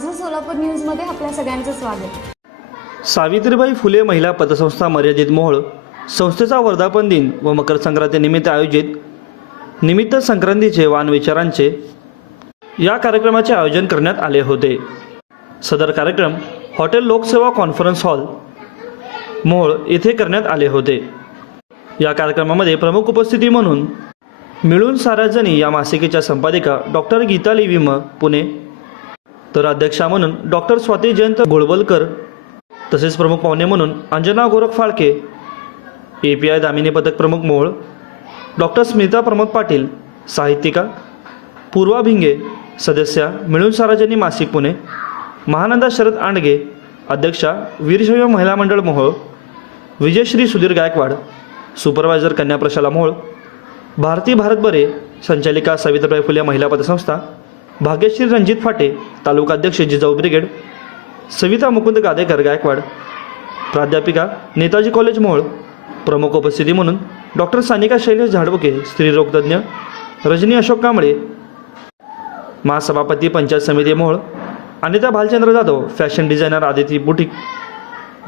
माझं सोलापूर न्यूजमध्ये आपल्या सगळ्यांचं स्वागत. सावित्रीबाई फुले महिला पतसंस्था मर्यादित मोहोळ संस्थेचा वर्धापन दिन व मकर संक्रांतीनिमित्त आयोजित निमित्त संक्रांतीचे वान विचारांचे या कार्यक्रमाचे आयोजन करण्यात आले होते. सदर कार्यक्रम हॉटेल लोकसेवा कॉन्फरन्स हॉल मोहोळ येथे करण्यात आले होते. या कार्यक्रमामध्ये प्रमुख उपस्थिती म्हणून मिळून साऱ्या जणी या मासिकेच्या संपादिका डॉक्टर गीता लिविम पुणे, तर अध्यक्षा म्हणून डॉक्टर स्वाती जयंत गोळवलकर, तसेच प्रमुख पाहुणे म्हणून अंजना गोरख फाळके, API दामिनी पथक प्रमुख मोहोळ, डॉक्टर स्मिता प्रमोद पाटील, साहित्यिका पूर्वा भिंगे, सदस्या मिळून साऱ्या जणी मासिक पुणे, महानंदा शरद आंडगे, अध्यक्षा वीरशैव महिला मंडळ मोहोळ, विजयश्री सुधीर गायकवाड, सुपरवायझर कन्या प्रशाला मोहोळ, भारती भारत बरे, संचालिका सावित्रीबाई फुले महिला पतसंस्था, भाग्यश्री रणजित फाटे, तालुका अध्यक्ष जिजाऊ ब्रिगेड, सविता मुकुंद गादेकर गायकवाड, प्राध्यापिका नेताजी कॉलेज मोहोळ. प्रमुख उपस्थिती म्हणून डॉक्टर सानिका शैलेश झाडबुके, स्त्रीरोगतज्ञ, रजनी अशोक कांबळे, महासभापती पंचायत समिती Mohol, Anita Bhalchandra Jadhav, fashion designer Aditi boutique,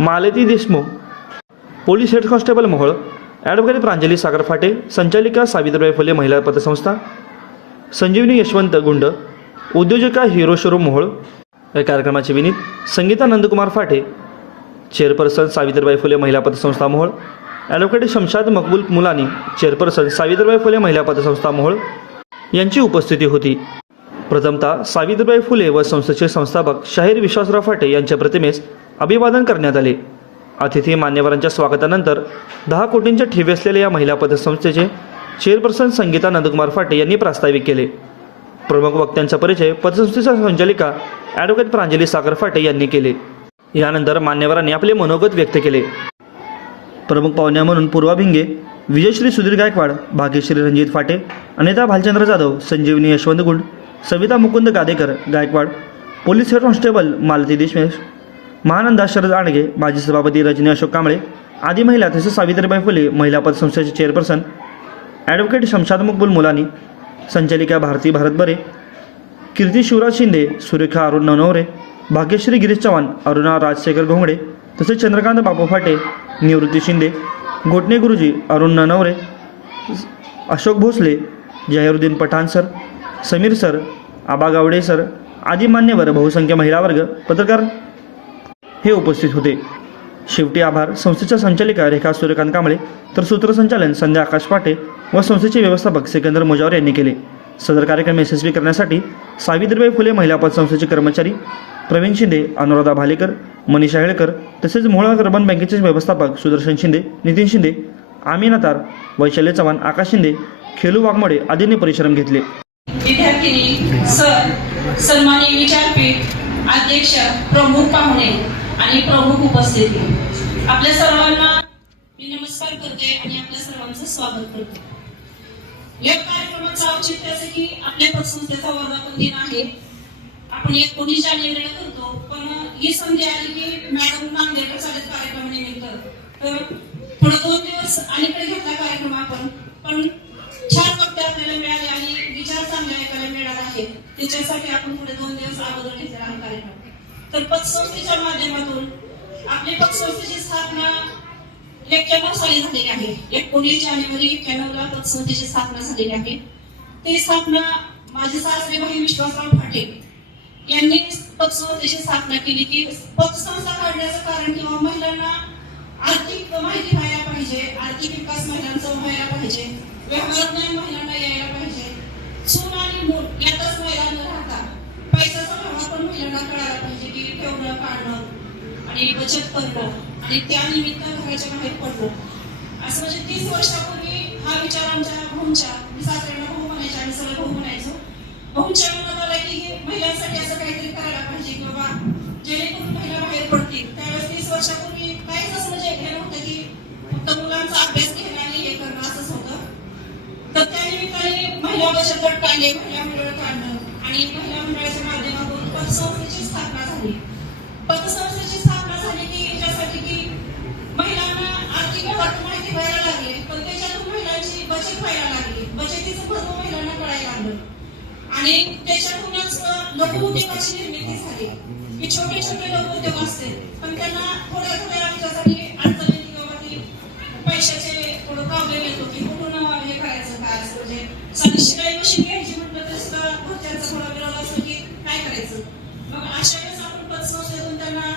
Malti Deshmukh, police head constable Mohol, advocate Pranjali Sagar Phate, संचालिका सावित्रीबाई फुले महिला पतसंस्था, संजीवनी यशवंत गुंड, उद्योजिका हिरो शोरूम मोहोळ. या कार्यक्रमाचे विनीत संगीता नंदकुमार फाटे, चेअरपर्सन सावित्रीबाई फुले महिला पतसंस्था मोहोळ, ॲडव्होकेट शमशाद मकबूल मुलानी, चेअरपर्सन सावित्रीबाई फुले महिला पतसंस्था मोहोळ यांची उपस्थिती होती. प्रथमतः सावित्रीबाई फुले व संस्थेचे संस्थापक शाहीर विश्वासराव फाटे यांच्या प्रतिमेस अभिवादन करण्यात आले. अतिथी मान्यवरांच्या स्वागतानंतर 10 कोटींच्या ठेवी असलेल्या या महिला पतसंस्थेचे चेअरपर्सन संगीता नंदकुमार फाटे यांनी प्रास्ताविक केले. प्रमुख वक्त्यांचा परिचय पतसंस्थेच्या संचालिका ॲडव्होकेट प्रांजली सागर फाटे यांनी केले. यानंतर मान्यवरांनी आपले मनोगत व्यक्त केले. प्रमुख पाहुण्या म्हणून पूर्वा भिंगे, विजयश्री सुधीर गायकवाड, भाग्यश्री रणजित फाटे, Anita Bhalchandra Jadhav, Sanjivani Yashwant Gund, Savita Mukund Gadekar Gaikwad, police head constable Malti Deshmukh, Mahananda Sharad Andge, माजी सभापती रजनी अशोक कांबळे आदी महिला, तसेच सावित्रीबाई फुले महिला पतसंस्थेचे चेअरपर्सन ॲडव्होकेट शमशाद मकबूल मुलानी, संचालिका भारती भारत बरे, कीर्ती शिवराज शिंदे, सुरेखा अरुण नवनवरे, भाग्यश्री गिरीश चव्हाण, अरुणा राजशेखर घोंगडे, तसेच चंद्रकांत बापू फाटे, निवृत्ती शिंदे, घोटणे गुरुजी, अरुण नवनवरे, अशोक भोसले, जाहिरुद्दीन पठाण सर, समीर सर, आबा गावडे सर आदी मान्यवर, बहुसंख्य महिला वर्ग, पत्रकार हे उपस्थित होते. शेवटी आभार संस्थेच्या संचालिका रेखा सूर्यकांत कांबळे, तर सूत्रसंचालन संध्या आकाश पाटे व संस्थेचे व्यवस्थापक सिकंदर मोजावर यांनी केले. सदर कार्यक्रम यशस्वी करण्यासाठी सावित्रीबाई फुले महिला पतसंस्थेचे कर्मचारी प्रवीण शिंदे, अनुराधा भालेकर, मनीषा हेळकर, तसेच मोहोळ अर्बन बँकेचे व्यवस्थापक सुदर्शन शिंदे, नितीन शिंदे, आमीन अतार, वैशाल्य चव्हाण, आकाश शिंदे, खेलू वाघमोडे आदींनी परिश्रम घेतले. विद्यार्थिनी, सर, सन्माननीय विचारपीठ, अध्यक्ष, प्रमुख पाहुणे आणि प्रमुख उपस्थिती, आपल्या सर्वांना मी नमस्कार करते आणि आपल्या सर्वांचं स्वागत करते. या कार्यक्रमाचं औचित्य असं की आपल्या पतसंस्थेचा वर्धापन दिन आहे. आपण 19 जानेवारीला करतो, पण ही संधी आली की मॅडम नांदेडकर चालत कार्यक्रमानिमित्त, तर पुढे 2 दिवस अलीकडे घेतला कार्यक्रम आपण, पण छान वक्ते आपल्याला मिळाले आणि विचार चांगले ऐकायला मिळाले आहेत. त्याच्यासाठी आपण पुढे 2 दिवस अगोदर घेतलेला हा कार्यक्रम. तर पतसंस्थेच्या माध्यमातून आपली पतसंस्थेची स्थापना 91 साली झालेली आहे. 19 जानेवारी 91 ला पतसंस्थेची स्थापना झालेली आहे. ती स्थापना माझे सासरे भाई विश्वासराव फाटे यांनी पतसंस्थेची स्थापना केली की पतसंस्था काढण्याचं कारण किंवा महिलांना आर्थिक माहिती व्हायला पाहिजे, आर्थिक विकास महिलांचा व्हायला पाहिजे, व्यवहार ज्ञान महिलांना यायला पाहिजे, सून आणि मूल यातच महिला न राहता पैशाचा व्यवहार पण महिलांना कळायला पाहिजे की ठेवणं, काढणं आणि बचत करणं आणि त्यानिमित्त घराच्या बाहेर पडणं. असं म्हणजे 30 वर्षापूर्वी हा विचार आमच्या भाऊंच्या, मी सासऱ्यांना भाऊ म्हणायचे आणि सगळं भाऊ म्हणायचो, भाऊंच्या मनात आला की महिलांसाठी असं काहीतरी करायला पाहिजे की बाबा जेणेकरून महिला बाहेर पडतील. त्यावेळेस 30 वर्षापूर्वी काहीच असं म्हणजे हे नव्हतं की फक्त मुलांचा अभ्यास घेणं आणि हे करणं असंच होतं. तर त्या निमित्ताने महिला बचत गट काढले, महिला मंडळ काढणं आणि महिला मंडळाच्या माध्यमातून पतसंस्थेची स्थापना झाली. पतसंस्थेची स्थापना झाली की याच्यासाठी की महिलांना आर्थिक व्यवहार माहिती व्हायला लागले, पण त्याच्यातून महिलांची बचत व्हायला लागली, बचतीचं महत्व महिलांना कळायला लागलं आणि त्याच्यातूनच लघुउद्योगाची निर्मिती झाली की छोटे छोटे लघुउद्योग असते पण त्यांना थोड्या थोड्या ह्याच्यासाठी अडचण येते किंवा ती पैशाचे थोडं प्रॉब्लेम येतो की कुठून हे करायचं काय असं म्हणजे साधी शिलाई मशीन घ्यायची म्हटलं तर सुद्धा घरच्यांचा थोडा विरोध असतो की काय करायचं. मग अशा वेळेस आपण पतसंस्थेतून त्यांना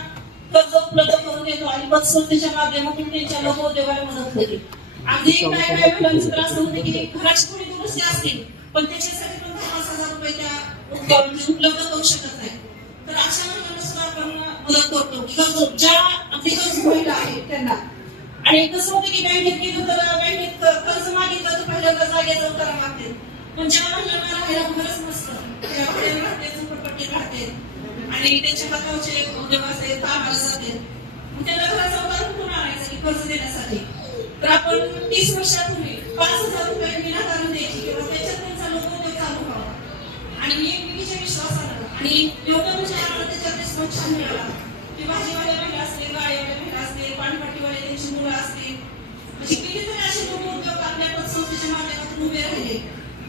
कर्ज उपलब्ध करून देतो आणि पतसंस्थेच्या माध्यमातून त्यांच्या लघुउद्योगाला मदत होते. अगदी काय काय मुलांचं तर असं होतं की घराची थोडी दुरुस्ती असते पण त्याच्यासाठी पण 5,000 रुपये त्या उपलब्ध करू शकत नाही. तर अशा महिलांना सुद्धा आपण मदत करतो की ज्या अगदी गरजू महिला आहेत त्यांना. आणि कसं होतं की बँकेत गेलो तर बँकेत कर्ज मागितलं तर पहिल्यांदा जागेचा उतारा मागते पण ज्या महिलांना राहायला घरच नसतं त्या हॉटेल राहते झोपडपट्टी राहते आणि त्यांच्या हातावरचे उद्योग असते कामाला जाते मग त्यांना घराचा उतारा कुठून आणायचा की कर्ज देण्यासाठी. तर आपण 30 वर्षापूर्वी 5,000 रुपये विनाकारण द्यायची किंवा त्याच्यात त्यांचा लघुउद्योग चालू व्हावा आणि एकमेकीच्या विश्वासानं आणि एवढं म्हणजे आम्हाला त्याच्यात रिस्पॉन्स छान मिळाला की भाजीवाल्या महिला असते गाडीवाल्या महिला असते पाणीपट्टीवाले त्यांची मुलं असते म्हणजे कितीतरी असे लघुउद्योग आपल्या पतसंस्थेच्या माध्यमातून उभे राहिले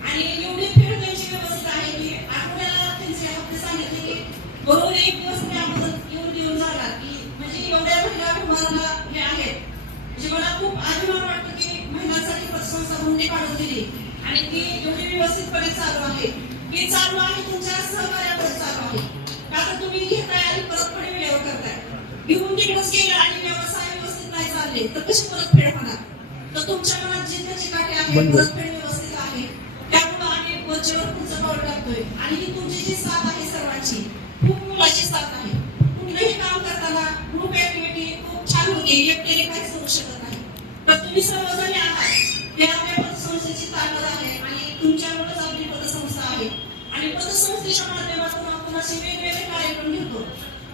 आणि एवढी फेड त्यांची व्यवस्थित आहे की आठवड्याला त्यांचे हप्ते सांगितले की बरोबर एक दिवस मी आपण येऊन झाला की म्हणजे एवढ्या महिला तुम्हाला हे आहेत म्हणजे मला खूप अभिमान वाटतो की महिलांसाठी पतसंस्था भूमिका काढून दिली आणि ती एवढी व्यवस्थितपणे चालू आहे की चालू आहे तुमच्या सहकार्यामध्ये चालू आहे. का तर तुम्ही घेताय आणि परतफेड वेळेवर करताय. घेऊन तिकडच गेलं आणि व्यवसाय व्यवस्थित नाही चालले तर कशी परतफेड होणार. तर तुमच्या मनात जिद्दची काठी आहे परतफेड व्यवस्थित आहे त्यामुळे आम्ही वरच्यावर पुढचं पाऊल टाकतोय आणि ही तुमची जी साथ आहे सर्वांची खूप मुलाची साथ आहे. कुठलंही काम करताना ग्रुप ऍक्टिव्हिटी खूप छान होते एकट्याने काहीच करू शकत नाही. तर तुम्ही सर्वजण आहात हे आपल्या पतसंस्थेची ताकद आहे आणि तुमच्यामुळेच आपली पतसंस्था आहे आणि पतसंस्थेच्या माध्यमातून आपण असे वेगवेगळे कार्यक्रम घेतो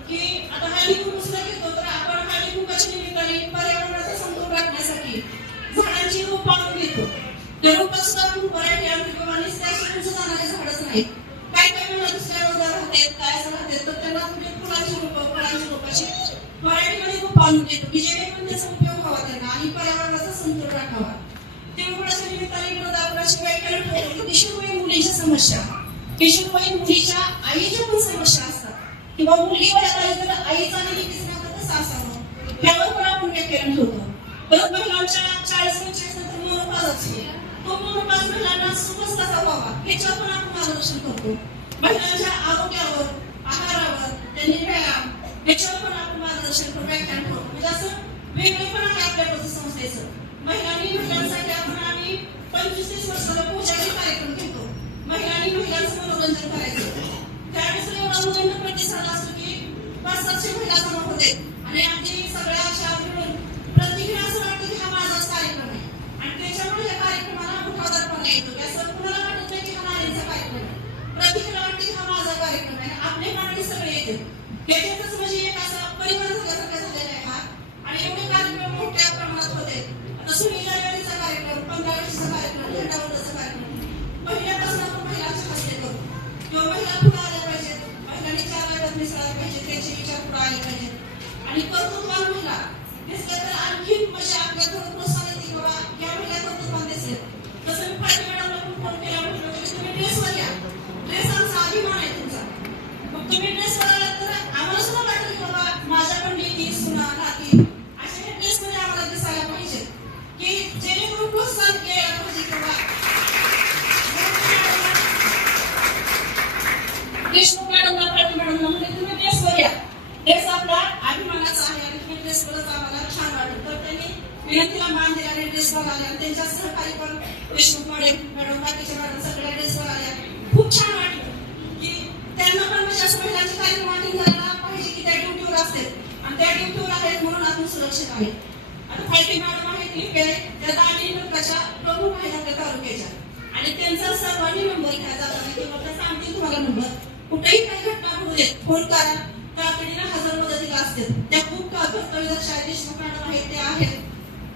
की आता हळदी कुंकूला घेतो तर आपण हळदी कुंकूच्या निमित्ताने पर्यावरणाचा समतोल राखण्यासाठी झाडांची रोप आणून घेतो. त्या रोपात सुद्धा आपण व्हरायटी आणतो किंवा निस्त्याशी उंच जाणारे झाडच नाही. काय काय वेळा दुसऱ्या रोगात राहतात काय असं राहतात तर त्यांना तुम्ही फुलाची रोपं फळाची रोपाची व्हरायटीमध्ये रोप आणून देतो की जेणेकरून त्याचा उपयोग व्हावा त्यांना आणि पर्यावरणाचा समतोल राखावा. तेवढ्याच्या निमित्ताने आपण व्याख्यान ठेवतो किशोरवयीन मुलीच्या समस्या किशोरवयीन मुलीच्या आईच्या पण समस्या असतात किंवा मुलगी वयात आली तर आईचा निमित्त नातं कसं असावं यावर पण आपण व्याख्यान ठेवतो. परत महिलांच्या 40-45 नंतर मोनोपाज असतो तो मोनोपाज महिलांना सुखच कसा व्हावा याच्यावर पण आपण मार्गदर्शन करतो. महिलांच्या आरोग्यावर आहारावर त्यांनी व्यायाम याच्यावर पण आपण मार्गदर्शन करून व्याख्यान ठेवतो. म्हणजे असं वेगवेगळं आहे आपल्या पतसंस्थेचं. महिलांसाठी आपण आम्ही 25-30 वर्षाला पूजारी कार्यक्रम घेतो. महिलांचं मनोरंजन करायचं त्यावेळेस एवढा मुलांना प्रतिसाद असतो की 500-700 महिला जमा होते आणि आमची सगळ्या अशा मिळून प्रत्येकाला असं वाटतं की हा माझाच कार्यक्रम आहे आणि त्याच्यामुळे या कार्यक्रमाला उठावदारपणा येतो की असं कुणाला वाटत नाही की हा नारीचा कार्यक्रम आहे. प्रत्येकाला वाटतं की हा माझा कार्यक्रम आहे. आपले मागणी सगळे येते त्याच्यातच म्हणजे एक असा परिवार झाल्यासारखा झालेला आहे हा आणि एवढे कार्यक्रम मोठ्या प्रमाणात होते. आता सुनीला वेळेचा कार्यक्रम 15 वर्षाचा कार्यक्रम झेंडावंदनाचा कार्यक्रम पहिल्यापासून आपण महिलांच्या हस्ते करतो किंवा महिला पुढे आल्या पाहिजेत महिलांनी 4 वाट्यात मिसळायला पाहिजे त्यांचे विचार पुढे आले पाहिजेत आणि कर्तृत्ववान महिला दिसल्या तर आणखी म्हणजे आपल्या थोडं प्रोत्साहन येते की बाबा या महिला कर्तृत्ववान दिसले. तसं मी फायदे मॅडमला पण फोन केला म्हटलं की तुम्ही ड्रेसवर या ड्रेस आमचा अभिमान आहे तुमचा मग तुम्ही ड्रेसवर आलात तर आम्हाला सुद्धा वाटलं की बाबा माझ्या पण लेकी सुना नाती अशा ड्रेसमध्ये आम्हाला दिसायला पाहिजे की जेणेकरून प्रोत्साहन घ्यायला पाहिजे किंवा देशमुख मॅडमला पाटील मॅडमला म्हणजे तुम्ही ड्रेसवर या ड्रेस आपला अभिमानाचा आहे आणि तुम्ही ड्रेसवरच आम्हाला छान वाटतं. तर त्यांनी विनंतीला मान दिला आणि ड्रेसवर आल्या आणि त्यांच्या सहकारी पण देशमुख मॅडम बाकीच्या मॅडम सगळ्या ड्रेसवर आल्या. खूप छान वाटलं की त्यांना पण म्हणजे असं महिलांचे कार्यक्रम अटेंड करायला पाहिजे की त्या ड्युटीवर असतात आणि त्या ड्युटीवर आहेत म्हणून आपण सुरक्षित आहे. आता फायदे मॅडम आहेत लिपे त्या दांडी लोकांच्या प्रमुख आहेत आपल्या तालुक्याच्या आणि त्यांचा सर्वांनी नंबर घ्या जाताना किंवा त्या सांगतील तुम्हाला नंबर कुठेही काही घटना होऊ देत फोन करा तातडीनं हजर मदतीला असतात. त्या खूप कर्तव्यदक्ष आहेत. देशमुख मॅडम आहेत ते आहेत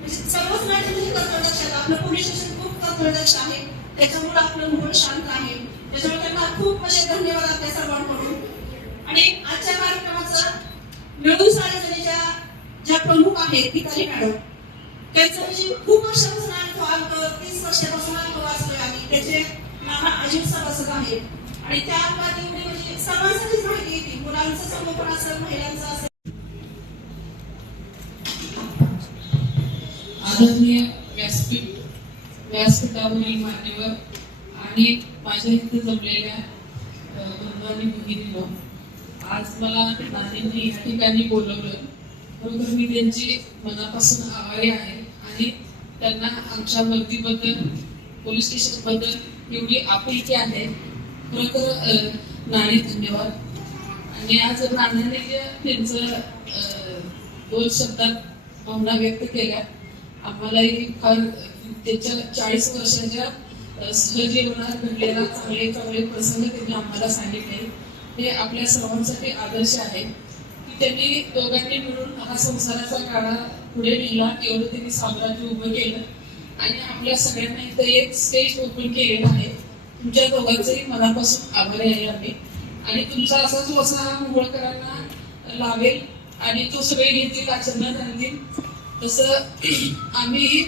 म्हणजे सर्वच मॅडम कर्तव्यदक्ष आहेत. आपलं पोलीस स्टेशन खूप कर्तव्यदक्ष आहे त्याच्यामुळे आपलं मूळ शांत आहे त्याच्यामुळे त्यांना खूप म्हणजे धन्यवाद आपल्या सर्वांकडून. आणि आजच्या कार्यक्रमाचा मिळून साडेजणीच्या ज्या प्रमुख आहेत गीताली मॅडम त्यांचं म्हणजे खूप वर्षापासून अंक 30 वर्षापासून अंक वाचतोय आम्ही त्याचे नाना अजित सभासद आहेत आणि त्याबाद एवढी म्हणजे सर्वांसाठीच माहिती येते, मुलांचं संगोपन असेल, महिलांचं असेल. आदरणीय व्यासपीठावरील मान्यवर आणि माझ्या इथे जमलेल्या बंधू आणि भगिनींनो, आज मला नानींनी या ठिकाणी बोलवलं. खरोखर मी त्यांची मनापासून आभारी आहे आणि त्यांना आमच्या वर्दीबद्दल, पोलीस स्टेशन बद्दल एवढी आपुलकी आहे. खरोखर नानी धन्यवाद. आणि आज नानांनी जे त्यांचं 2 शब्दात भावना व्यक्त केल्या, आम्हालाही फार त्यांच्या 40 वर्षाच्या सहजीवनात घडलेला चांगले प्रसंग त्यांनी आम्हाला सांगितले. हे आपल्या सर्वांसाठी आदर्श आहे की त्यांनी दोघांनी मिळून हा संसाराचा काळा पुढे नेला, एवढं त्यांनी साम्राज्य उभं केलं आणि आपल्या सगळ्यांना इथं एक स्टेज ओपन केलेलं आहे. तुमच्या दोघांचंही मनापासून आभारी आहे आम्ही. आणि तुमचा असाच वसा हा मुंबळकरांना लावेल आणि तो सगळे घेतील, आचरणात आणतील. तसं आम्ही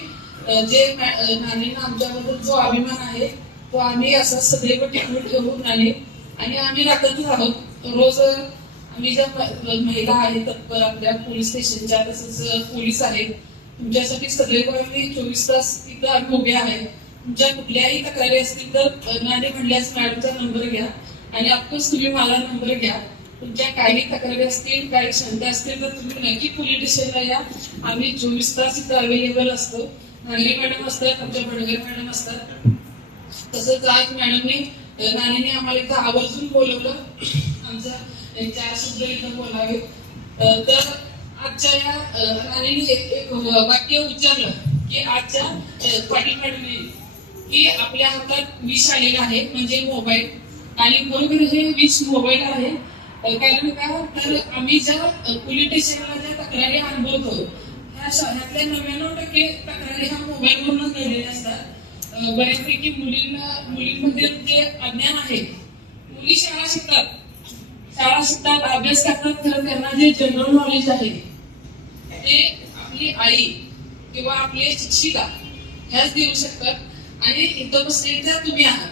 जे नानींना आमच्याबद्दल जो अभिमान आहे तो आम्ही असा सदैव टिकवून ठेवू नानी. आणि आम्ही राखतच आहोत. रोज आम्ही ज्या महिला आहेत तत्पर आपल्या पोलीस स्टेशनच्या, तसंच पोलीस आहेत, तुमच्यासाठी सदैव आम्ही 24 तास इथं आम्ही उभे आहे. तुमच्या कुठल्याही तक्रारी असतील तर नानी म्हणल्यास मॅडमचा नंबर घ्या आणि ऑफकोर्स तुम्ही मला नंबर घ्या. तुमच्या काही तक्रारी असतील, काही शंका असतील तर तुम्ही नक्की पोलीस स्टेशनला या. आम्ही 24 तास इथं अवेलेबल असतो. नागरी मॅडम असतात, आमच्या बडगर मॅडम असतात. तसंच आज नानीने आम्हाला इथं आवर्जून बोलवलं, आमच्या 4 शब्द इथं बोलावे. तर आजच्या या नानीने एक वाक्य उच्चारलं की आजच्या पाटील मॅडमने की आपल्या हातात विष आलेलं आहे, म्हणजे मोबाईल. आणि बरोबर हे विष मोबाईल आहे. कारण का, तर आम्ही ज्या पोलीस स्टेशनला ज्या तक्रारी अनुभवतो ह्यातल्या 99% तक्रारी ह्या मोबाईलवरूनच घडलेल्या असतात. बऱ्यापैकी मुलींमध्ये जे अज्ञान आहे, मुली शाळा शिकतात, अभ्यास करतात, खरं त्यांना जे जनरल नॉलेज आहे ते आपली आई किंवा आपले शिक्षिका ह्याच देऊ शकतात. आणि इथं बसलेल्या तुम्ही आहात.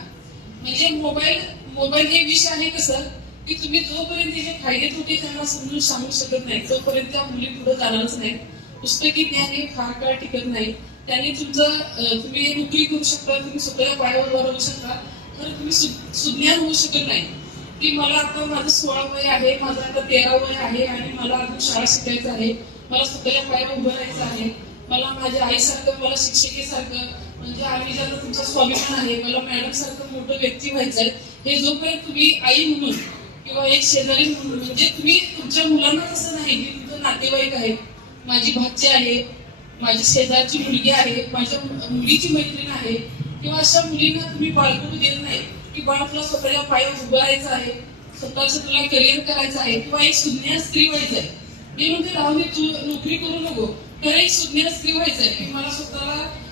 म्हणजे मोबाईल हे विषय आहे कसं की तुम्ही जोपर्यंत त्याचे फायदे तोटे त्यांना समजून सांगू शकत नाही तोपर्यंत त्या मुली पुढे जाणारच नाही. पुस्तकी ज्ञान हे फार काळ टिकत नाही. त्यांनी तुम्ही नोकरी करू शकता, तुम्ही स्वतःच्या पायावर उभं राहू शकता, तर तुम्ही सुज्ञान होऊ शकत नाही. की मला आता माझं 16 वय आहे, माझं आता 13 वय आहे आणि मला अजून शाळा शिकायचं आहे, मला स्वतःच्या पायावर उभं राहायचं आहे, मला माझ्या आईसारखं, मला शिक्षिकेसारखं, म्हणजे आम्ही ज्याला तुमचा स्वाभिमान आहे, मला मॅडम सारखं मोठं व्यक्ती व्हायचं आहे. हे जोपर्यंत तुम्ही आई म्हणून किंवा एक शेजारी म्हणून, म्हणजे तुम्ही तुमच्या मुलांना तसं नाही की तुमचं नातेवाईक आहे, माझी भाची आहे, माझी शेजारची मुलगी आहे, माझ्या मुलीची मैत्रीण आहे, किंवा अशा मुलींना तुम्ही बाळगू देत नाही की बाळ तुला स्वतःच्या पायावर उभं राहायचं आहे, स्वतःचं तुला करिअर करायचं आहे, किंवा एक सुज्ञ स्त्री व्हायचं आहे. मी म्हणते राहू दे, तू नोकरी करू नको, तर एक सुज्ञ स्त्री व्हायचं आहे की मला स्वतःला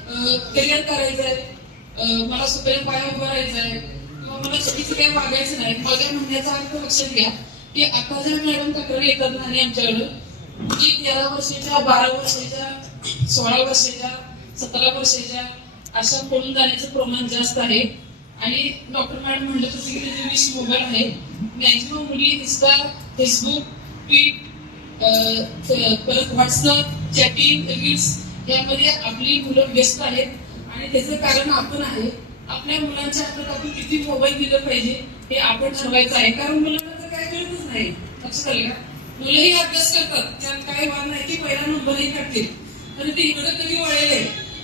करिअर करायचं आहे, मला स्वतःच्या पायावर उभं राहायचं आहे, किंवा मला चुकीचं काही वागायचं नाही. माझ्या म्हणण्याचा अर्थ लक्षात घ्या की आता ज्या मॅडम तक्रारी येतात नाही आमच्याकडं, की 13 वर्षाच्या, 12 वर्षाच्या, 16 वर्षाच्या, 17 वर्षाच्या अशा पळून जाण्याचं प्रमाण जास्त आहे. आणि डॉक्टर मॅडम म्हणलं होतं की जे 20 मोबाईल आहे, मॅक्झिमम मुली इंस्टा, फेसबुक, ट्विट, परत व्हॉट्सअप, चॅटिंग, रील्स यामध्ये आपली मुलं व्यस्त आहेत. आणि त्याचं कारण आपण आहे. आपल्या मुलांच्या हातात आपण किती मोबाईल दिलं पाहिजे हे आपण ठरवायचं आहे. कारण मुलांना तर काय कळतच नाही. लक्षात आलं का? मुलंही अभ्यास करतात, त्यात काय वाद नाही की पहिला नंबरही काढतील, तर ते इकडं कधी वळले,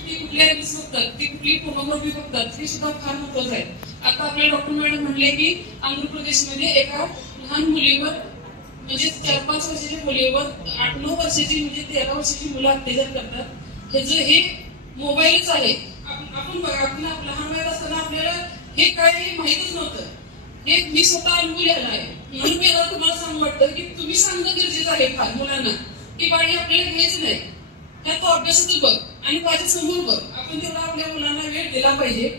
ती कुठल्या रील्स बघतात, ती कुठली फोटोग्राफी बघतात, हे सुद्धा फार महत्वाचं आहे. आता आपले डॉक्टर मॅडम म्हणले की आंध्र प्रदेशमध्ये एका लहान मुलीवर, म्हणजे 4-5 वर्षाच्या मुलीवर 8-9 वर्षाची, म्हणजे 13 वर्षाची मुलं अत्याचार करतात. ह्याचं हे मोबाईलच आहे. आपण बघा, आपण लहान वयात असताना आपल्याला हे काय माहितच नव्हतं. हे मी स्वतः अनुभवलेलं आहे. म्हणून मला तुम्हाला सांगू वाटतं की तुम्ही सांगणं गरजेचं आहे फार मुलांना की बाळी आपल्याला हेच नाही, त्या तो अभ्यासाचं बघ आणि माझ्या समोर बघ. आपण तेवढा आपल्या मुलांना वेळ दिला पाहिजे.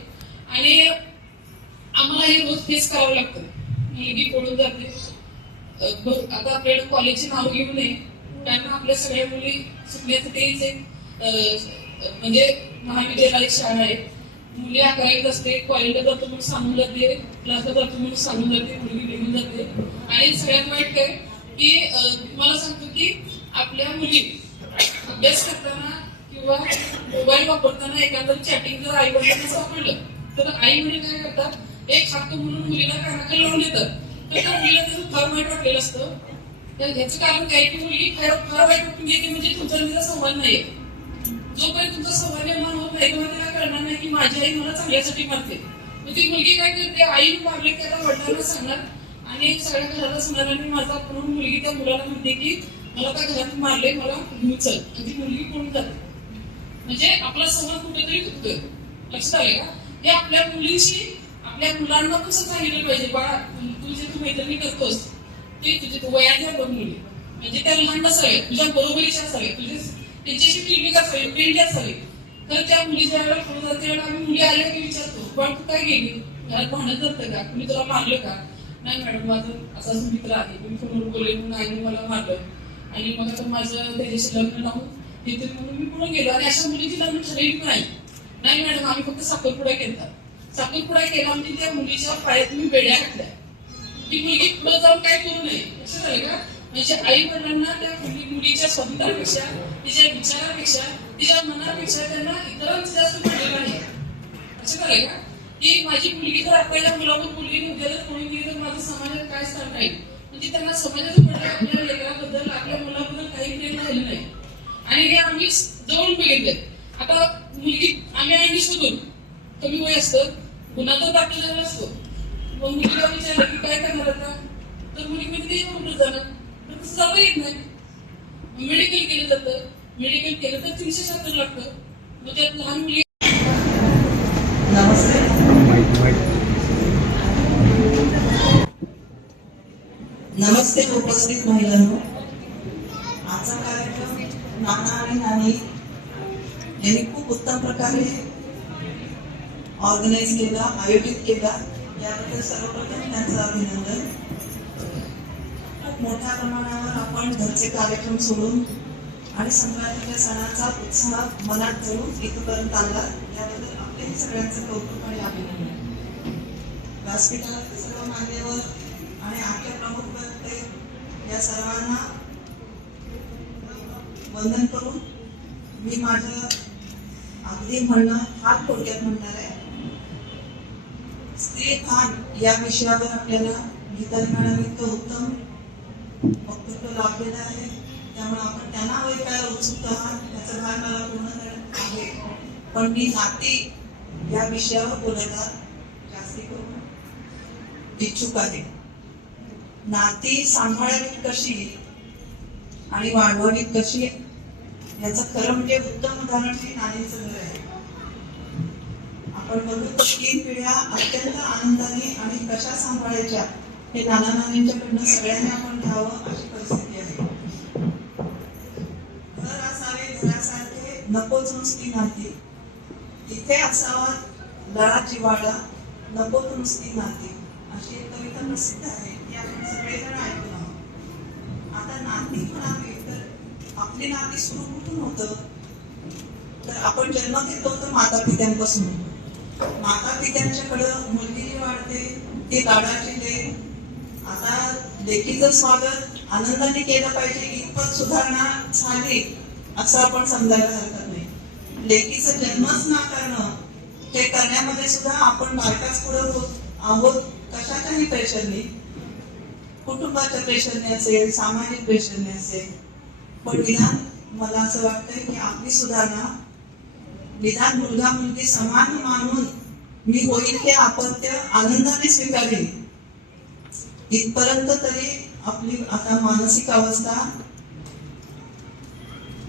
आणि आम्हाला हे रोज फेस करावं लागतं. मुलगी पळून जाते. आता आपल्याला कॉलेजची नाव घेऊ नये, कारण आपल्या सगळ्या मुली शिकण्याचं तेच एक म्हणजे महाविद्यालय शाळा आहे. मुली 11वीत असते, कॉलेजला जातो म्हणून सांगून जाते, क्लासला जातो म्हणून सांगून जाते, मुलगी निघून जाते. आणि सगळ्यात वाईट काय की तुम्हाला सांगतो की आपल्या मुली अभ्यास करताना किंवा मोबाईल वापरताना एखादं चॅटिंग जर आई वडिलांना सापडलं तर आई वडील काय करतात, एक हक्क म्हणून मुलीला कानाखाली लावून देतात. तर त्या मुलीला त्याचं फार वाईट वाटलेलं असतं. ह्याचं कारण काय की मुलगी फार वाईट वाटून घेते म्हणजे तुमचा तिचा संवाद नाहीये. जोपर्यंत तुमचा संवाद निर्माण होत नाही तेव्हा तिला कळणार नाही की माझी आई मला चांगल्यासाठी मारते. मग ती मुलगी काय करते, आईने मारले की आता वडिलांना सांगणार आणि सगळ्या घराला सांगणार. आणि माझा म्हणून मुलगी त्या मुलाला म्हणते की मला त्या घरात मारले, मला घेऊन चल. आणि ती मुलगी कोण जाते. म्हणजे आपला संवाद कुठेतरी तुटतोय. लक्षात आले का? हे आपल्या मुलीशी आपल्या मुलांना पण सांगितलं पाहिजे, बाळा तू जे तू मैत्रिणी करतोस ते तुझे वयाच्या मुली म्हणजे त्या लहान नसावे, तुझ्या बरोबरीच्या असावे, तुझे त्यांच्याशी फिल्मिंग असावी, फ्रेंडली असावी. तर त्या मुली ज्या वेळेला पुढे जाते त्यावेळेला आम्ही मुली आल्या की विचारतो, पण तू काय गेली, घरात भांडण जातं का, कुणी तुला मारलं का? नाही मॅडम, माझं असा मित्र आहे, मी फोनवर बोलले म्हणून आईने मला मारलं आणि मग आता माझं त्याच्याशी लग्न लावून तिथे म्हणून मी पुढे गेलो. आणि अशा मुलीची लग्न ठरली पण नाही मॅडम, आम्ही फक्त साखरपुडा केला. साखरपुडा केला म्हणजे त्या मुलीच्या पायात मी बेड्या घातल्या. ती मुलगी पुढे जाऊन काय करू नये. असं झालं का? म्हणजे आई वडिलांना त्या मुलीच्या स्वतंत्रापेक्षा, तिच्या विचारापेक्षा, तिच्या मनापेक्षा त्यांना इतरांचं जास्त पडलेलं आहे. असं झालं का? की माझी मुलगी जर आपल्याला मुलावर मुलगी नव्हती तर कोणी गेली तर माझं समाजात काय स्थान राहील. म्हणजे त्यांना समाजाचं पडलं आपल्या लेकराबद्दल, आपल्या मुलाबद्दल काही प्रेम राहिलं नाही. आणि हे आम्ही जवळून बघितले. आता मुलगी आम्ही आईने शोधून कमी वय असतं, गुन्हा तर दाखल असतो. मग मुलीला विचारलं की काय करणार आता, तर मुली म्हणजे कुठं जाणार, तर तसं जाता येत नाही. मेडिकल केलं जातं, मेडिकल केलं तर 370 लागतं. मग त्यात लहान मुली. नमस्ते. नमस्ते उपस्थित महिलांनो. आजचा कार्यक्रम नाना आणि नानी यांनी खूप उत्तम प्रकारे ऑर्गनाईज केला, आयोजित केला. याबद्दल सर्वप्रथम त्यांचं अभिनंदन. खूप मोठ्या प्रमाणावर आपण घरचे कार्यक्रम सोडून आणि संक्रांतीच्या सणाचा उत्साह मनात धरून इथपर्यंत आणला. याबद्दल आपल्याही सगळ्यांचं कौतुक आणि अभिनंदन. व्यासपीठावरचे सर्व मान्यवर आणि आपल्या प्रमुख वक्ते या सर्वांना वंदन करून मी माझं अगदी म्हणणं हात थोडक्यात म्हणणार आहे. स्त्री भान या विषयावर आपल्याला गीताली मॅडम इतकं उत्तम वक्तव्य लाभलेलं आहे. त्यामुळे आपण त्यांना काय उत्सुक आहात त्याचं भान मला पूर्ण आहे. पण मी नाती या विषयावर बोलायला जास्ती करून इच्छुक आहे. नाती सांभाळावी कशी आणि वाढवावी कशी याचं खरं म्हणजे उत्तम उदाहरण हे नानींचं घर आहे. आपण बघू 3 पिढ्या अत्यंत आनंदाने आणि कशा सांभाळायच्या हे नाना नानींच्याकडनं सगळ्यांनी आपण घ्यावं अशी परिस्थिती आहे. घर असावे घरासारखे नकोच नुसती नाती, इथे असावा लळा जिव्हाळा नकोच नुसती नाती, अशी एक कविता प्रसिद्ध आहे ती आपण सगळेजण ऐकून आहोत. आता नाती म्हणावी तर आपली नाती सुरू कुठून होतं, तर आपण जन्म घेतो तर माता पित्यांपासून. माता पित्यांच्याकडं मुलगी वाढते, ती लाडाची लेक. आता लेकीचं स्वागत आनंदाने केलं पाहिजे इतपत सुधारणा झाली असं आपण समजायला हरकत नाही. लेकीचं जन्मच नाकारणं ते करण्यामध्ये सुद्धा आपण बायकाच पुढे होत आहोत. कशाच्याही प्रेशरने, कुटुंबाच्या प्रेशरने असेल, सामाजिक प्रेशरने असेल. पण निदान मला असं वाटतंय की आपली सुधारणा निदान मुलगा मुलगी समान मानून मी होईल ते अपत्य आनंदाने स्वीकारेल इथपर्यंत तरी आपली आता मानसिक अवस्था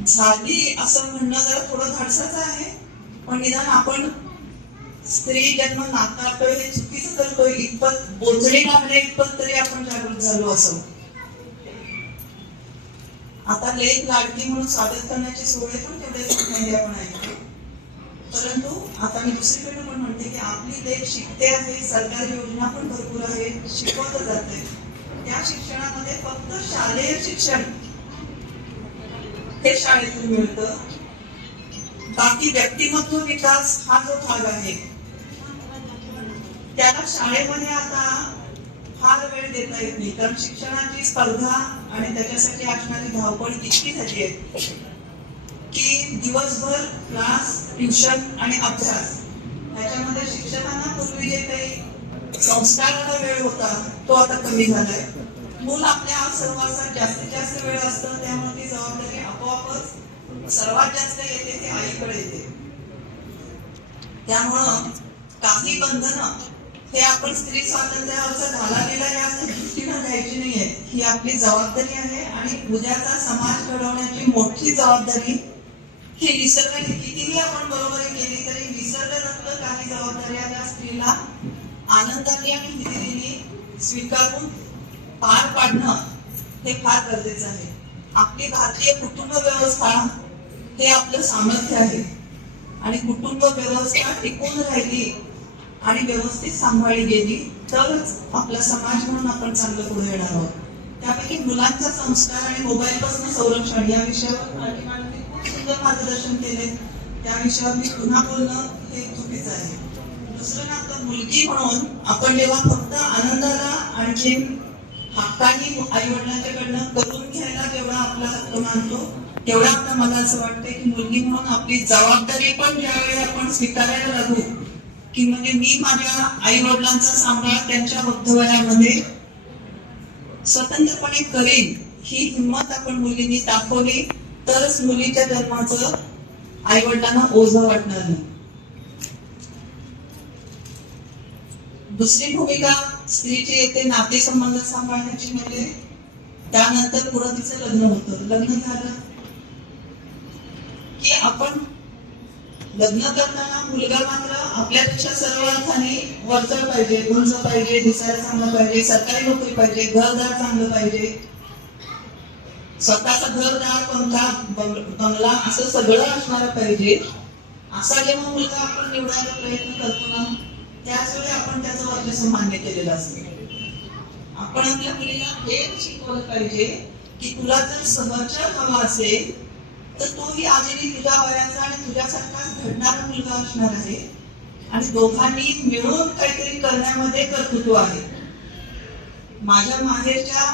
झाली असं म्हणणं जरा थोडं धाडसाचं आहे. पण निदान आपण स्त्री जन्म नाकारतोय हे चुकीचं करतोय इतपत बोचणी लागले इतपत तरी आपण जागृत झालो असं. आता लेक लाडकी म्हणून स्वागत करण्याचे सोहळे पण तेवढेच आपण ऐकतो. परंतु आता मी दुसरीकडे पण म्हणते की आपली लेक शिकते आहे, सरकारी योजना पण भरपूर आहे, शिकवलं जाते. त्या शिक्षणामध्ये फक्त शालेय शिक्षण हे शाळेतून मिळतं. बाकी व्यक्तिमत्व विकास हा जो भाग आहे त्याला शाळेमध्ये आता फार वेळ देता येत नाही, कारण शिक्षणाची स्पर्धा आणि त्याच्यासाठी असणारी धावपळ इतकी झाली आहे की दिवसभर क्लास, ट्युशन आणि अभ्यास याच्यामध्ये शिक्षकांना पूर्वी जे काही संस्काराला वेळ होता तो आता कमी झालाय. मूल आपल्या सहवासात जास्तीत जास्त वेळ असतं, त्यामुळे ती जबाबदारी आपोआपच सर्वात जास्त येते ते आईकडे येते. त्यामुळं काही बंधनं हे आपण स्त्री स्वातंत्र्यावरचा घालालेला या दृष्टीनं घ्यायची नाहीये. ही आपली जबाबदारी आहे आणि उद्याचा समाज घडवण्याची मोठी जबाबदारी ही निसर्गाने कितीही आपण बरोबरी केली तरी निसर्गातलं काही जबाबदाऱ्या त्या स्त्रीला आनंदाने आणि हिरिरीने स्वीकारून पार पाडणं हे फार गरजेचं आहे. आपली भारतीय कुटुंब व्यवस्था हे आपलं सामर्थ्य आहे आणि कुटुंब व्यवस्था टिकून राहिली आणि व्यवस्थित सांभाळली गेली तरच आपला समाज म्हणून आपण चांगलं पुढे येणार आहोत. त्यापैकी मुलांचा संस्कार आणि मोबाईलपासून संरक्षण या विषयावर पाटीलने खूप सुंदर मार्गदर्शन केले. त्या विषयावर मी पुन्हा बोलणं हे चुकीचं आहे. दुसरं नातं मुलगी म्हणून आपण जेव्हा फक्त आनंदाला आणखी हक्कानी आई वडिलांच्याकडनं करून घ्यायला जेवढा आपला हक्क मानतो तेवढा आता मला असं वाटतंय की मुलगी म्हणून आपली जबाबदारी पण ज्यावेळी आपण स्वीकारायला लागू की म्हणजे मी माझ्या आई वडिलांचा सांभाळ त्यांच्या वृद्धवयामध्ये स्वतंत्रपणे करेन ही हिंमत आपण मुलींनी दाखवली तरच मुलीच्या जन्माचं आई वडिलांना ओझं वाटणार नाही. दुसरी भूमिका स्त्रीची येते नातेसंबंध सांभाळण्याची, म्हणजे त्यानंतर पुढं तिचं लग्न होतं. लग्न झालं की आपण लग्न करताना मुलगा मात्र आपल्यापेक्षा सर्व अर्थाने वरचढ पाहिजे, उंच पाहिजे, दिसायला चांगलं पाहिजे, सरकारी नोकरी पाहिजे, घरदार चांगलं पाहिजे, स्वतःचा घरदार, कोणता बंगला असं सगळं असणारं पाहिजे. असा जेव्हा मुलगा आपण निवडायला प्रयत्न करतो ना त्याच वेळी आपण त्याचं वर्चस्व मान्य केलेलं असतं. आपण आपल्या मुलीला हे शिकवलं पाहिजे की तुला जर सहचर हवा असेल तर तोही आजीने तुझ्या वयाचा आणि तुझ्यासारखाच घडणारा मुलगा असणार आहे आणि दोघांनी मिळून काहीतरी करण्यामध्ये कर्तृत्व आहे. माझ्या माहेरच्या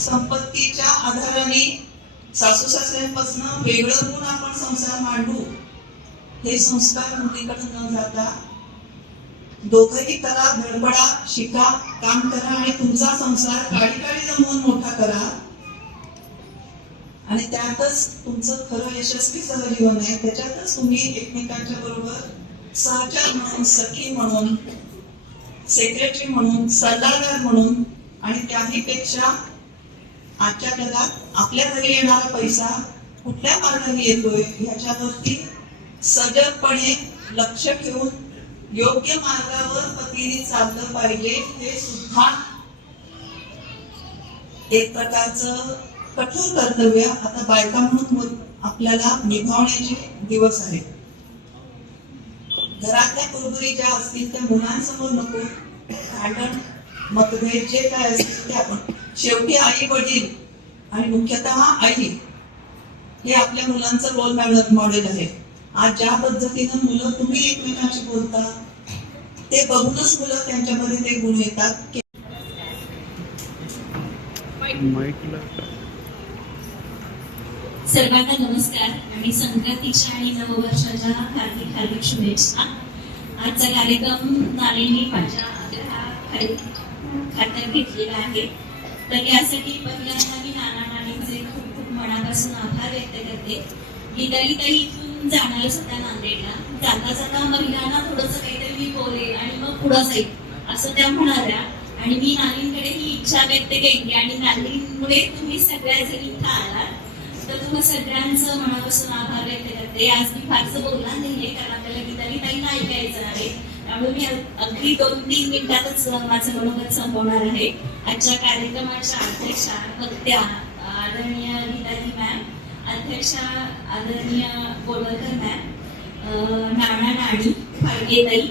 संपत्तीच्या आधाराने सासू सासऱ्यांपासून वेगळं होऊन आपण संसार मांडू हे संस्कार मुलीकडे न जाता दोघंही करा, धडपडा, शिका, काम करा आणि तुमचा संसार काळी काळी जमवून मोठा करा आणि त्यातच तुमचं खरं यशस्वी सहजीवन आहे. त्याच्यातच तुम्ही एकमेकांच्या बरोबर सहचर म्हणून, सखी म्हणून, सेक्रेटरी म्हणून, सल्लागार म्हणून आणि त्याही पेक्षा आजच्या जगात आपल्या घरी येणारा पैसा कुठल्या मार्गाने येतोय ह्याच्यावरती सजगपणे लक्ष ठेवून योग्य मार्गावर पतीने चाललं पाहिजे. हे सुद्धा एक प्रकारचं कठोर कर्तव्य आता बायका म्हणून आपल्याला निभावण्याचे दिवस आहेत. घरातल्या कुरबुरी ज्या असतील त्या मुलांसमोर नको, भांडण, मतभेद जे काय असतील ते आपण शेवटी आई वडील आणि मुख्यतः आई हे आपल्या मुलांचं रोल मॉडेल आहे. आज ज्या पद्धतीनं मुलं तुम्ही एकमेकांशी बोलता ते बघूनच मुलं त्यांच्यामध्ये ते गुण येतात. सर्वांना नमस्कार आणि संक्रांतीच्या आणि नववर्षाच्या हार्दिक हार्दिक शुभेच्छा. आजचा कार्यक्रम नालेंनी माझ्या खात्यात घेतलेला आहे. तर यासाठी पहिल्यांदा मी नाना नानींचे खूप खूप मनापासून आभार व्यक्त करते. गीताली ताई इथून जाणार सुद्धा नांदेडला, जाता जाता महिलांना थोडंसं काहीतरी मी बोलेल आणि मग पुढं जाईल असं त्या म्हणाल्या आणि मी नानींकडे ही इच्छा व्यक्त केली आणि नानींमुळे तुम्ही सगळ्याजणी इथं आलात. तर तुम्हा सगळ्यांचं मनापासून आभार व्यक्त करते. आज मी फारसं बोलणार नाहीये कारण आपल्याला गीताली ताईंना ऐकायचं आहे, त्यामुळे मी अगदी 2-3 मिनिटातच माझं मनोगत संपवणार आहे. आजच्या कार्यक्रमाच्या अध्यक्षा वक्त्या आदरणीय गीताली मॅम, अध्यक्षा आदरणीय गोळवलकर मॅम, नाना नाणी, फाळके ताई,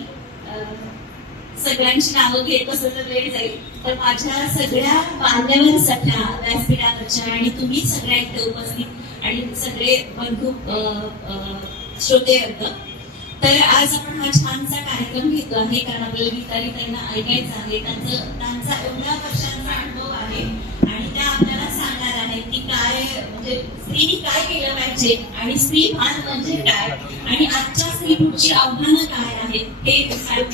सगळ्यांची नावं घेत असं तर वेळ जाईल. तर माझ्या सगळ्या मान्यवर सख्या व्यासपीठावरच्या आणि तुम्ही सगळ्या इथे उपस्थित आणि सगळे बंधू श्रोतेवर्ग, तर आज आपण हा छानसा कार्यक्रम घेतो आहे कारण आपल्याला गीताली ताईंना ऐकायचं आहे. त्यांचा एवढ्या वर्षांचा अनुभव आहे आणि त्या आपल्याला सांगणार आहेत की काय म्हणजे स्त्रीने काय केलं पाहिजे आणि स्त्री भान म्हणजे काय आणि आजच्या स्त्रीपुढची आव्हानं काय आहेत हे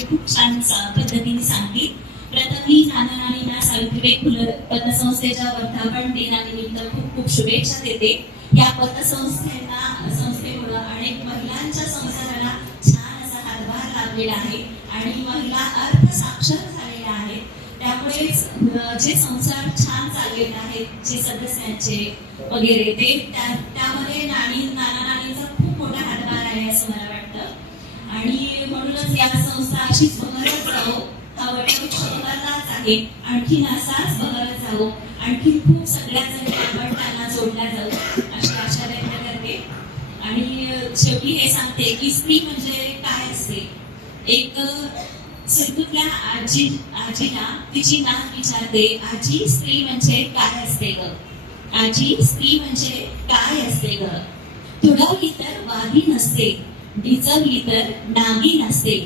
खूप छान पद्धतीने सांगतील. प्रथम मी नाना नानींना सावित्रीबाई फुले पतसंस्थेच्या वर्धापन दिनानिमित्त खूप खूप शुभेच्छा देते. या संस्थेमुळे अनेक महिलांच्या संसाराला छान असा हातभार लाभलेला आहे आणि महिला अर्थसाक्षर झालेल्या आहेत. त्यामुळेच जे संसार छान चाललेले आहेत जे सदस्यांचे वगैरे ते त्यामध्ये नाना नानींचा खूप मोठा हातभार आहे असं मला वाटतं आणि म्हणूनच या संस्था अशीच बहरत जावो. हा वटवृक्ष बहरलाच आहे, आणखीन असाच बहरत जावो, आणखीन खूप सगळ्या जणी आपण त्यांना जोडल्या जाऊ अशी आशा व्यक्त करते. आणि शेवटी हे सांगते की स्त्री म्हणजे काय असते. एक सिंधूतल्या आजीला तिची नात विचारते, आजी स्त्री म्हणजे काय असते ग? आजी स्त्री म्हणजे काय असते ग? तुडवली तर वाघी नसते, डिचवली तर नागी नसते,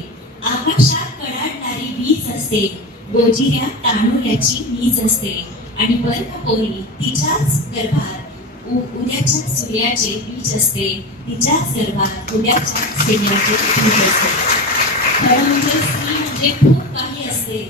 आकाशात कडाडणारी वीज असते, गोजिऱ्या तांदुळ्याची मीज असते आणि बर्फ पोरी तिच्याच गर्भात उद्याच्या सूर्याचे बीज असते, तिच्याच गर्भात उद्याच्या सूर्याचे बीज असते. खरं म्हणजे स्त्री म्हणजे खूप काही असते.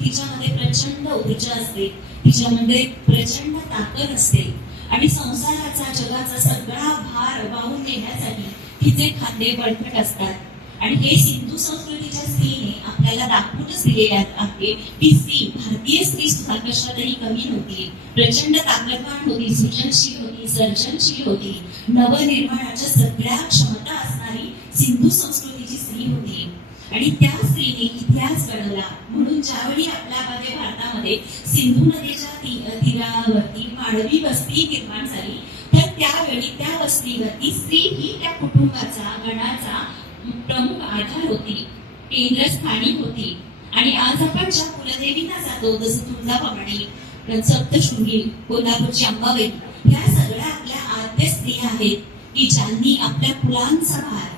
तिच्यामध्ये प्रचंड ऊर्जा असते, तिच्यामध्ये प्रचंड ताकद असते आणि संसाराचा जगाचा सगळा भार वाहून नेण्यासाठी तिचे खांदे बळकट असतात. आणि हे सिंधू संस्कृतीच्या स्त्रीने आपल्याला दाखवूनच दिलेले आहे की स्त्री भारतीय स्त्री सुद्धा कशातही कमी नव्हती. प्रचंड ताकदवान होती, सृजनशील होती, सर्जनशील होती, नवनिर्माणाच्या सगळ्या क्षमता असणारी सिंधू संस्कृतीची स्त्री होती आणि त्या स्त्रीने इतिहास घडवला. म्हणून ज्यावेळी आपल्यामध्ये भारतामध्ये सिंधू नदीच्या तीरावरती मानवी वस्ती निर्माण झाली तर त्यावेळी त्या वस्तीवरती स्त्री ही त्या कुटुंबाचा गणाचा प्रमुख आधार होती, केंद्रस्थानी होती. आणि आज आपण ज्या कुलदेवींना जातो जसं तुळजाभवानी, सप्तशृंगी, कोल्हापूरची अंबाबाई, ह्या सगळ्या आपल्या आद्य स्त्रिया आहेत की ज्यांनी आपल्या कुलांचा भार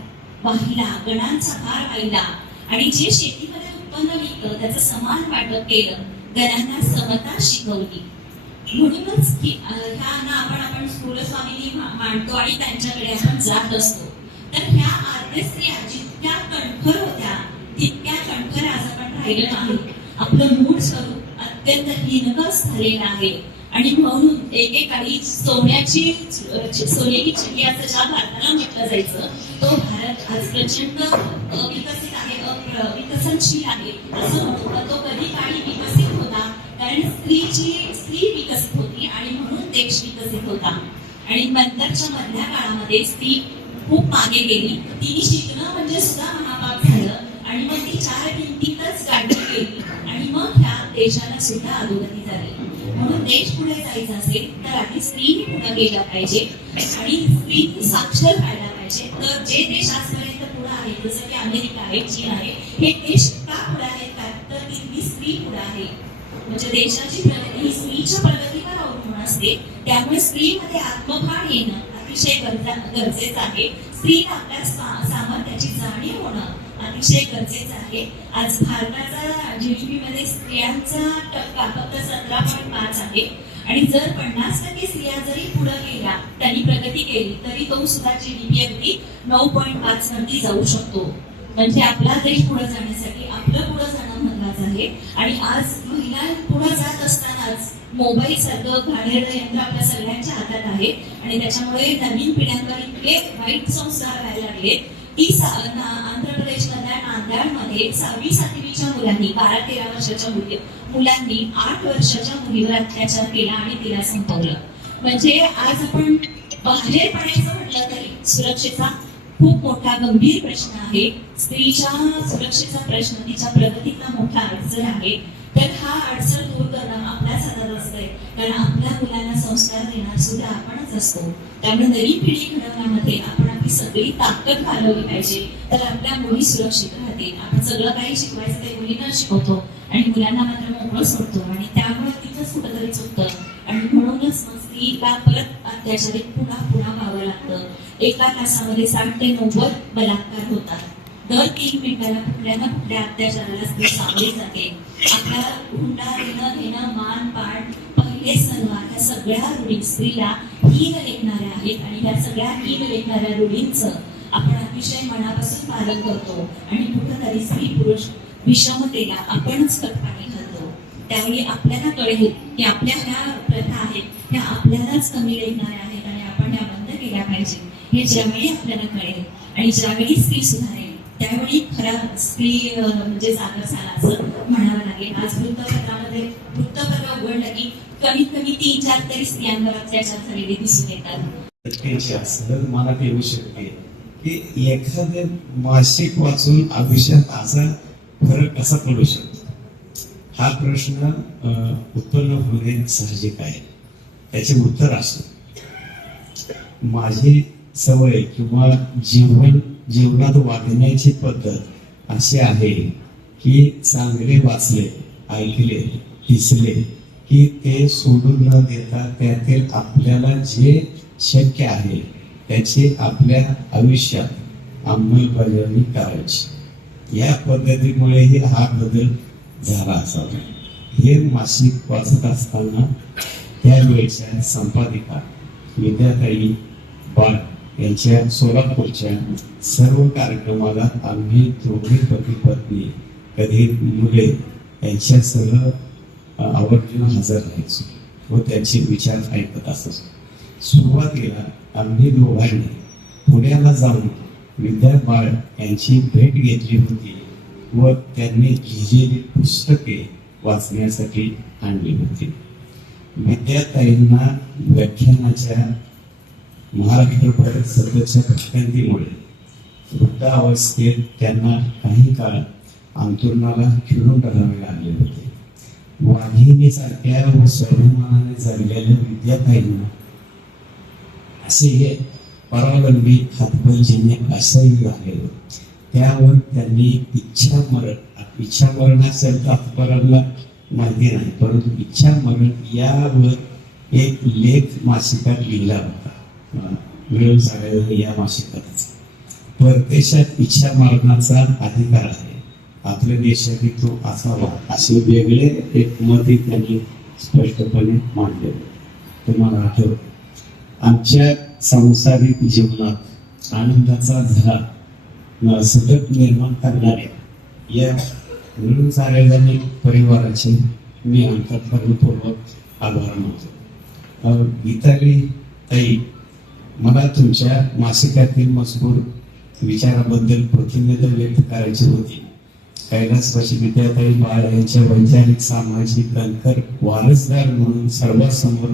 वाहिला, गणांचा भार वाहिला आणि जे शेतीमध्ये उत्पन्न निघतं त्याचं समान वाटप केलं, गणांना समता शिकवली. म्हणूनच ह्यांना आपण कुलस्वामिनी मानतो आणि त्यांच्याकडे आपण जात असतो. तर ह्या आद्य स्त्रिया जितक्या कणखर होत्या तितक्या कणखर आज आपण राहिलो नाही. आपलं मूळ स्वरूप अत्यंत हिनकस झालेलं आहे आणि म्हणून एकेकाळी सोनेची चिडिया असं ज्या भारताला म्हटलं जायचं तो भारत आज प्रचंड अविकसित आहे, विकसनशील आहे असं म्हणतो. तो कधी काळी विकसित होता कारण स्त्री विकसित होती आणि म्हणून देश विकसित होता. आणि नंतरच्या मधल्या काळामध्ये स्त्री खूप मागे गेली. तिने शिकणं म्हणजे सुद्धा महापाप झालं आणि मग ती चार भिंतीतच गाडली गेली आणि मग ह्या देशाला सुद्धा अधोगती झाली. म्हणून देश पुढे जायचा असेल तर आधी स्त्रीने पुढे गेला पाहिजे आणि स्त्रीने साक्षर व्हायला पाहिजे. तर जे देश आजपर्यंत पुढे आहेत जसं की अमेरिका आहे, चीन आहे, हे देश का पुढे आहेत तर तिथली स्त्री पुढे आहे. म्हणजे देशाची प्रगती ही स्त्रीच्या प्रगतीवर अवलंबून असते. त्यामुळे स्त्रीमध्ये आत्मभान येणं अतिशय गरजेचं आहे. स्त्रीला आपल्या सामर्थ्याची जाणीव होणं अतिशय गरजेचं आहे. आज भारताचा GDP मध्ये स्त्रियांचा टक्का फक्त 17.5 आहे आणि जर 50% स्त्रिया जरी पुढे गेल्या, त्यांनी प्रगती केली तरी तो सुद्धा GDP अगदी 9.5 वरती जाऊ शकतो. म्हणजे आपला देश पुढे जाण्यासाठी आपलं पुढे जाणं महत्वाचं आहे. आणि आज महिला पुढे जात असतानाच मोबाईल सारखं घाणेरडं यंत्र आपल्या सगळ्यांच्या हातात आहे आणि त्याच्यामुळे नवीन पिढ्यांवर इतके वाईट संस्कार व्हायला लागले की आंध्र प्रदेशमधल्या नांदेडमध्ये 6वी-7वीच्या मुलांनी 12-13 वर्षाच्या मुलांनी 8 वर्षाच्या मुलीवर अत्याचार केला आणि तिला संपवलं. म्हणजे आज आपण बाहेर पडायचं म्हटलं तरी सुरक्षेचा खूप मोठा गंभीर प्रश्न आहे. स्त्रीच्या सुरक्षेचा प्रश्न, तिच्या प्रगतीचा मोठा अडचण आहे. तर हा अडचण दूर करणं आपल्याच हातात असतंय कारण आपल्या मुलांना संस्कार देणार सुद्धा आपणच असतो. त्यामुळे नवीन पिढी घडवण्यामध्ये आपण आपली सगळी ताकद घालवली पाहिजे तर आपल्या मुली सुरक्षित राहतील. आपण सगळं काही शिकवायचं ते मुलींना शिकवतो आणि मुलांना मात्र मोकळं सोडतो आणि त्यामुळे तिथंच कुठंतरी चुकतं आणि म्हणूनच मग स्त्रीला परत अत्याचारित पुन्हा व्हावं लागतं. एका तासामध्ये 60 ते 90 बलात्कार होतात. दर 3 मिनिटाला कुठल्या ना कुठल्या अत्याचाराला स्त्री सामोरी जाते. आपला हुंडा देणं मान पाठ पहिले सणवार ह्या सगळ्या रूढी स्त्रीला हीन लेखणाऱ्या आहेत आणि त्या सगळ्या हीन लेखणाऱ्या रूढींचं आपण अतिशय मनापासून पालन करतो आणि कुठंतरी स्त्री पुरुष विषमतेला आपणच कटपाणी घालतो. त्यावेळी आपल्याला कळेल की आपल्या ह्या प्रथा आहेत ह्या आपल्यालाच कमी लेखणाऱ्या आहेत आणि आपण त्या बंद केल्या पाहिजे. हे ज्यावेळी आपल्याला कळेल आणि ज्यावेळी स्त्री सुधारेल त्यावेळी खरा स्त्री म्हणजे जागर झाला असं म्हणावं लागेल. आज वृत्तपत्र उघडलं की कमीत कमी 3-4 तरी स्त्रियांवर अत्याचार झालेले दिसून येतात. असं मला येऊ शकते की एखादे मासिक वाचून आयुष्यात असा फरक कसा पडू शकतो, हा प्रश्न उत्पन्न होणे साहजिक आहे. त्याचे उत्तर असं, माझी सवय किंवा जीवनात वागण्याची पद्धत अशी आहे की चांगले वाचले, ऐकले, दिसले की ते सोडून न देता त्यातील आपल्याला जे शक्य आहे त्याची आपल्या आयुष्यात अंमलबजावणी करायची. या पद्धतीमुळेही हा बदल झाला असावा. हे मासिक वाचत असताना त्यावेळेच्या संपादिका विद्याताई बाळ यांच्या सोलापूरच्या सर्व कार्यक्रमाला आम्ही दोघे पती पत्नी कधी मुले यांच्यासह आवर्जून हजर राहायचो व त्यांचे विचार ऐकत असत. सुरुवातीला आम्ही दोघांनी पुण्याला जाऊन विद्या बाळ यांची भेट घेतली होती व त्यांनी लिहिलेली पुस्तके वाचण्यासाठी आणली होती. विद्याताईंना व्याख्यानाच्या महाराष्ट्रभर सततच्या भटकंतीमुळे वृद्धावस्थेत त्यांना काही काळ अंतुरणाला खिळून राहावे लागले होते. वाघिणीसारख्या व स्वाभिमानाने जगलेल्या विद्याताईंना असे हे परावलंबी हातबलजीने असह्य झालेलं. त्यावर त्यांनी इच्छा मरणाच्या तात्पर्याला माहिती नाही, परंतु इच्छा मरण यावर एक लेख मासिकात लिहिला होता. मिळून सांगायला या मासिकात परदेशात इच्छा मरणाचा अधिकार आहे, आपल्या देशात तो असावा असे वेगळे एक मत त्यांनी स्पष्टपणे मांडले. तुम्हाला आठवत, आमच्या सांसारिक जीवनात आनंदाचा झरा सतत निर्माण करणाऱ्या या मिळून साऱ्या परिवाराचे मी अंतःकरणपूर्वक आभार मानतो. गीताली ताई, मला तुमच्या मासिकातील मजकूर विचाराबद्दल प्रतिनिधित्व व्यक्त करायची होती. कैलासवासी विद्याताई बाळ यांच्या वैचारिक सामाजिक अंतर वारसदार म्हणून सर्वांसमोर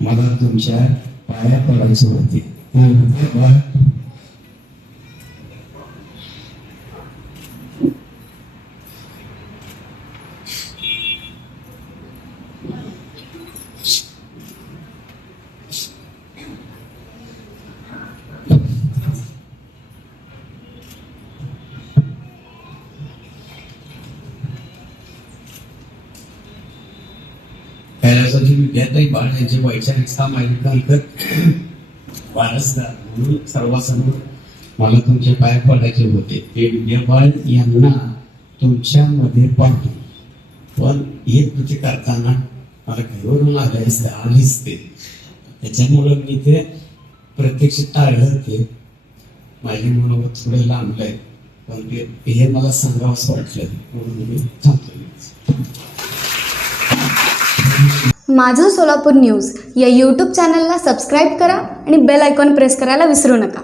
मला तुमच्या पाया पडायचे होते. कैलासवासी विद्याताई बाळ यांचे वैचारिक सामाजिक अंतर वारसदार म्हणून सर्वांसमोर मला तुमच्या पाया पडायचे होते. ते विद्याबाळ यांना तुमच्यामध्ये पाहतो, पण हे कृती करताना मला घरून आलीच ते, त्याच्यामुळं मी ते प्रत्यक्ष टाळलं. ते माझे मनोगत थोडं लांबलंय, पण ते हे मला सांगावंच वाटलं म्हणून मी थांबतो. माझं सोलापूर न्यूज या यूट्यूब चॅनलला सबस्क्राईब करा आणि बेल आयकॉन प्रेस करायला विसरू नका.